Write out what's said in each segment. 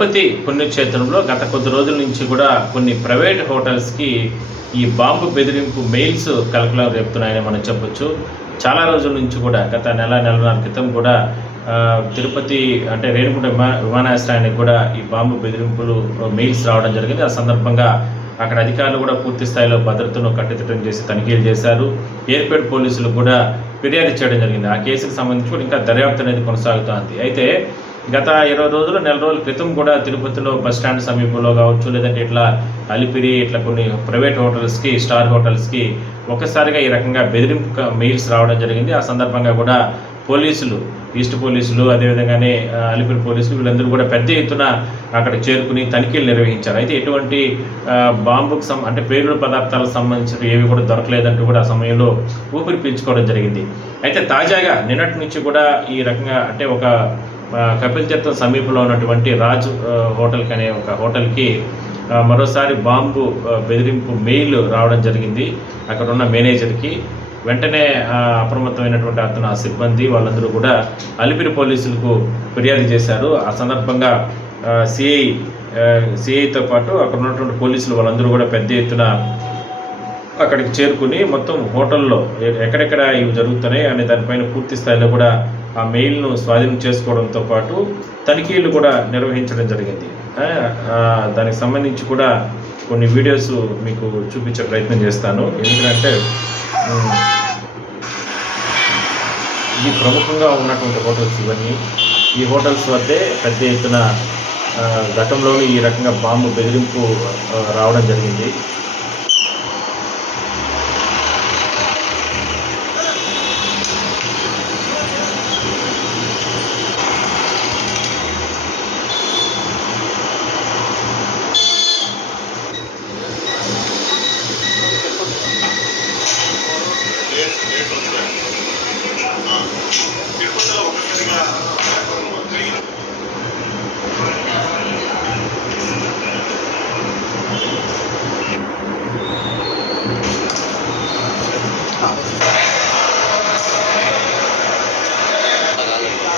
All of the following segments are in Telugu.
తిరుపతి పుణ్యక్షేత్రంలో గత కొద్ది రోజుల నుంచి కూడా కొన్ని ప్రైవేట్ హోటల్స్కి ఈ బాంబు బెదిరింపు మెయిల్స్ కలకలం రేపుతున్నాయని మనం చెప్పొచ్చు. చాలా రోజుల నుంచి కూడా గత నెలన్నర క్రితం కూడా తిరుపతి అంటే రేణిగుంట విమానాశ్రయానికి కూడా ఈ బాంబు బెదిరింపులు మెయిల్స్ రావడం జరిగింది. ఆ సందర్భంగా అక్కడ అధికారులు కూడా పూర్తి స్థాయిలో భద్రతను కట్టుదిట్టం చేసి తనిఖీలు చేశారు. ఎయిర్పోర్ట్ పోలీసులు కూడా ఫిర్యాదు చేయడం జరిగింది. ఆ కేసుకు సంబంధించి కూడా ఇంకా దర్యాప్తు అనేది కొనసాగుతోంది. అయితే గత 20 రోజులు నెల రోజుల క్రితం కూడా తిరుపతిలో బస్టాండ్ సమీపంలో కావచ్చు, లేదంటే ఇట్లా అలిపిరి ఇట్లా కొన్ని ప్రైవేట్ హోటల్స్కి, స్టార్ హోటల్స్కి ఒక్కసారిగా ఈ రకంగా బెదిరింపు మెయిల్స్ రావడం జరిగింది. ఆ సందర్భంగా కూడా పోలీసులు, ఈస్ట్ పోలీసులు, అదేవిధంగానే అలిపిరి పోలీసులు వీళ్ళందరూ కూడా పెద్ద ఎత్తున అక్కడ చేరుకుని తనిఖీలు నిర్వహించారు. అయితే ఎటువంటి బాంబుకు అంటే పేలుడు పదార్థాలకు సంబంధించిన ఏవి కూడా దొరకలేదంటూ కూడా ఆ సమయంలో ఊపిరి పీల్చుకోవడం జరిగింది. అయితే తాజాగా నిన్నటి నుంచి కూడా ఈ రకంగా అంటే ఒక కపిల్ తీర్థం సమీపంలో ఉన్నటువంటి రాజ్ హోటల్కి అనే ఒక హోటల్కి మరోసారి బాంబు బెదిరింపు మెయిల్ రావడం జరిగింది. అక్కడ ఉన్న మేనేజర్కి వెంటనే అప్రమత్తమైనటువంటి అతను ఆ సిబ్బంది వాళ్ళందరూ కూడా అలిపిరి పోలీసులకు ఫిర్యాదు చేశారు. ఆ సందర్భంగా సిఐతో పాటు అక్కడ ఉన్నటువంటి పోలీసులు వాళ్ళందరూ కూడా పెద్ద ఎత్తున అక్కడికి చేరుకుని మొత్తం హోటల్లో ఎక్కడెక్కడ ఇవి జరుగుతున్నాయి అనే దానిపైన పూర్తి స్థాయిలో కూడా ఆ మెయిల్ను స్వాధీనం చేసుకోవడంతో పాటు తనిఖీలు కూడా నిర్వహించడం జరిగింది. దానికి సంబంధించి కూడా కొన్ని వీడియోస్ మీకు చూపించే ప్రయత్నం చేస్తాను. ఎందుకంటే ఇది ప్రముఖంగా ఉన్నటువంటి హోటల్స్ ఇవన్నీ. ఈ హోటల్స్ వద్దే పెద్ద ఎత్తున గతంలోనూ ఈ రకంగా బాంబు బెదిరింపు రావడం జరిగింది.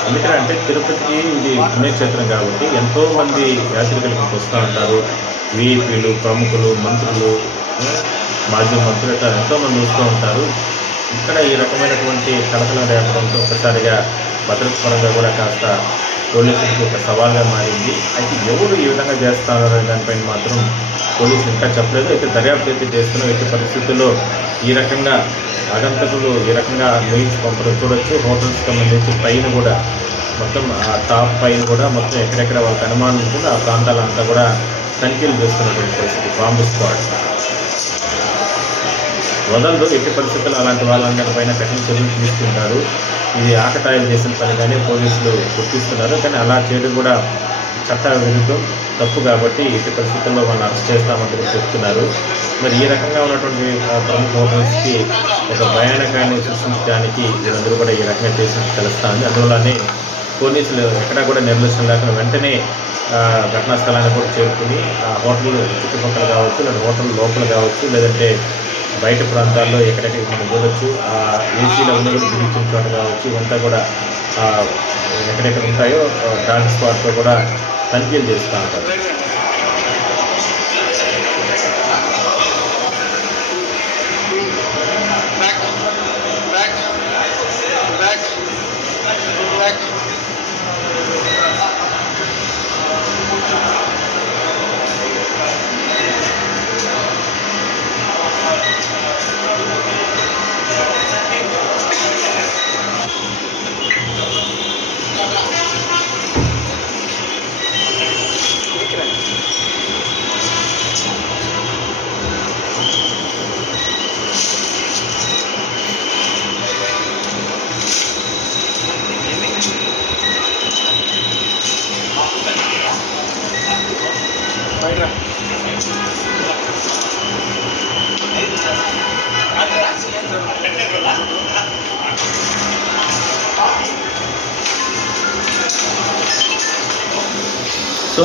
ఎందుకంటే తిరుపతికి ఇది పుణ్యక్షేత్రం కాబట్టి ఎంతోమంది యాత్రికులకు వస్తూ ఉంటారు. విఐపీలు, ప్రముఖులు, మంత్రులు, మాజీ మంత్రులు ఇట్లా ఎంతోమంది వస్తూ ఉంటారు. ఇక్కడ ఈ రకమైనటువంటి కలకలం రేపడంతో ఒక్కసారిగా భద్రత పరంగా కూడా కాస్త పోలీసులకు ఒక సవాల్గా మారింది. అయితే ఎవరు ఈ విధంగా చేస్తారో దానిపైన మాత్రం పోలీసులు ఇంకా చెప్పలేదు. అయితే దర్యాప్తు అయితే చేస్తున్నాం. అయితే పరిస్థితుల్లో ఈ రకంగా ఆగంతకులు ఈ రకంగా మెయిల్స్ పంపడం చూడొచ్చు. హోటల్స్కి సంబంధించి పైన కూడా మొత్తం ఆ టాప్ పైన కూడా మొత్తం ఎక్కడెక్కడ వాళ్ళకి అనుమానం ఉంటుంది ఆ ప్రాంతాలంతా కూడా తనిఖీలు చేస్తున్నటువంటి పరిస్థితి. బాంబు స్క్వాడ్ వదలదు. ఎట్టి పరిస్థితుల్లో అలాంటి వాళ్ళందరిపైన కఠిన చర్యలు తీసుకుంటారు. ఇది ఆకతాయిలు చేసిన పనిగానే పోలీసులు గుర్తిస్తున్నారు. కానీ అలా చేయడం కూడా చట్ట విరుద్ధం, తప్పు. కాబట్టి ఎట్టి పరిస్థితుల్లో వాళ్ళని అరెస్ట్ చేస్తామంటూ చెప్తున్నారు. మరి ఈ రకంగా ఉన్నటువంటి ప్రముఖ హోటల్స్కి ఒక భయానకాన్ని సృష్టించడానికి వీళ్ళందరూ కూడా ఈ రకంగా చేసినట్టు తెలుస్తుంది. అందువల్లనే పోలీసులు ఎక్కడా కూడా నిర్లక్ష్యం లేకుండా వెంటనే ఘటనా స్థలాన్ని కూడా చేరుకుని ఆ హోటల్ చుట్టుపక్కల కావచ్చు, లేదా హోటల్ లోపల కావచ్చు, లేదంటే బయట ప్రాంతాల్లో ఎక్కడెక్కడ మనం చూడొచ్చు. ఆ ఏసీలో ఉన్న కూడా బిగించిన చోట కావచ్చు, ఇవంతా కూడా ఎక్కడెక్కడ ఉంటాయో డాగ్ స్పాట్తో కూడా తనిఖీలు చేస్తూ ఉంటారు. సో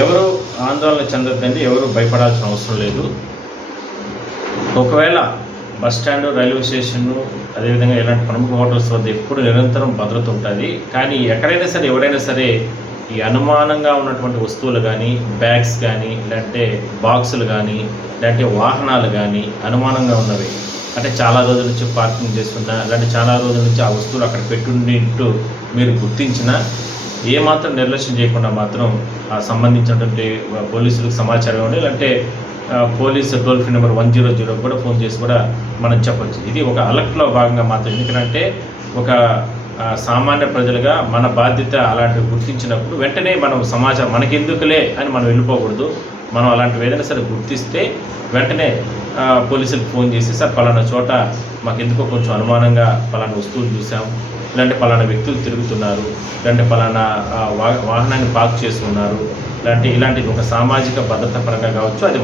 ఎవరు ఆందోళన చెందొద్దండి, ఎవరు భయపడాల్సిన అవసరం లేదు. ఒకవేళ బస్టాండ్, రైల్వే స్టేషన్ను, అదేవిధంగా ఇలాంటి ప్రముఖ హోటల్స్ వద్ద ఎప్పుడు నిరంతరం భద్రత ఉంటుంది. కానీ ఎక్కడైనా సరే ఎవరైనా సరే ఈ అనుమానంగా ఉన్నటువంటి వస్తువులు కానీ, బ్యాగ్స్ కానీ, లేదంటే బాక్సులు కానీ, లేదంటే వాహనాలు కానీ అనుమానంగా ఉన్నవి, అంటే చాలా రోజుల నుంచి పార్కింగ్ చేస్తున్నా, లేదంటే చాలా రోజుల నుంచి ఆ వస్తువులు అక్కడ పెట్టుండినట్టు మీరు గుర్తించినా ఏమాత్రం నిర్లక్ష్యం చేయకుండా మాత్రం ఆ సంబంధించినటువంటి పోలీసులకు సమాచారం ఇవ్వండి. లేదంటే పోలీసు టోల్ ఫ్రీ నెంబర్ 100 కూడా ఫోన్ చేసి కూడా మనం చెప్పొచ్చు. ఇది ఒక అలర్ట్లో భాగంగా మాత్రం. ఎందుకంటే ఒక సామాన్య ప్రజలుగా మన బాధ్యత అలాంటివి గుర్తించినప్పుడు వెంటనే మనం సమాచారం మనకెందుకులే అని మనం వెళ్ళిపోకూడదు. మనం అలాంటివి ఏదైనా సరే గుర్తిస్తే వెంటనే పోలీసులకు ఫోన్ చేసి, సార్ పలానా చోట మాకెందుకో కొంచెం అనుమానంగా పలానా వస్తువులు చూసాం, లేదంటే పలానా వ్యక్తులు తిరుగుతున్నారు, లేదంటే పలానా వాహనాన్ని పార్క్ చేసుకున్నారు, ఇలాంటి ఒక సామాజిక భద్రత పరంగా కావచ్చు, అది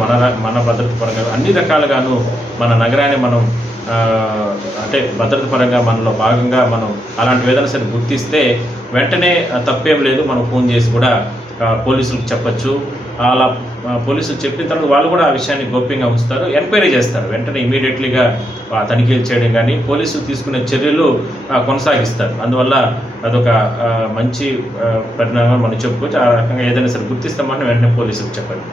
మన భద్రత పరంగా అన్ని రకాలుగాను మన నగరాన్ని మనం అంటే భద్రత పరంగా మనలో భాగంగా మనం అలాంటివి ఏదైనా సరే గుర్తిస్తే వెంటనే తప్పేం లేదు, మనం ఫోన్ చేసి కూడా పోలీసులకు చెప్పచ్చు. అలా పోలీసులు చెప్పిన తర్వాత వాళ్ళు కూడా ఆ విషయాన్ని గోప్యంగా ఉంచుతారు, ఎంక్వైరీ చేస్తారు. వెంటనే ఇమీడియట్లీగా తనిఖీలు చేయడం కానీ పోలీసులు తీసుకునే చర్యలు కొనసాగిస్తారు. అందువల్ల అదొక మంచి పరిణామం మనం చెప్పుకోవచ్చు. ఆ రకంగా ఏదైనా సరే గుర్తిస్తామని వెంటనే పోలీసులకు చెప్పండి.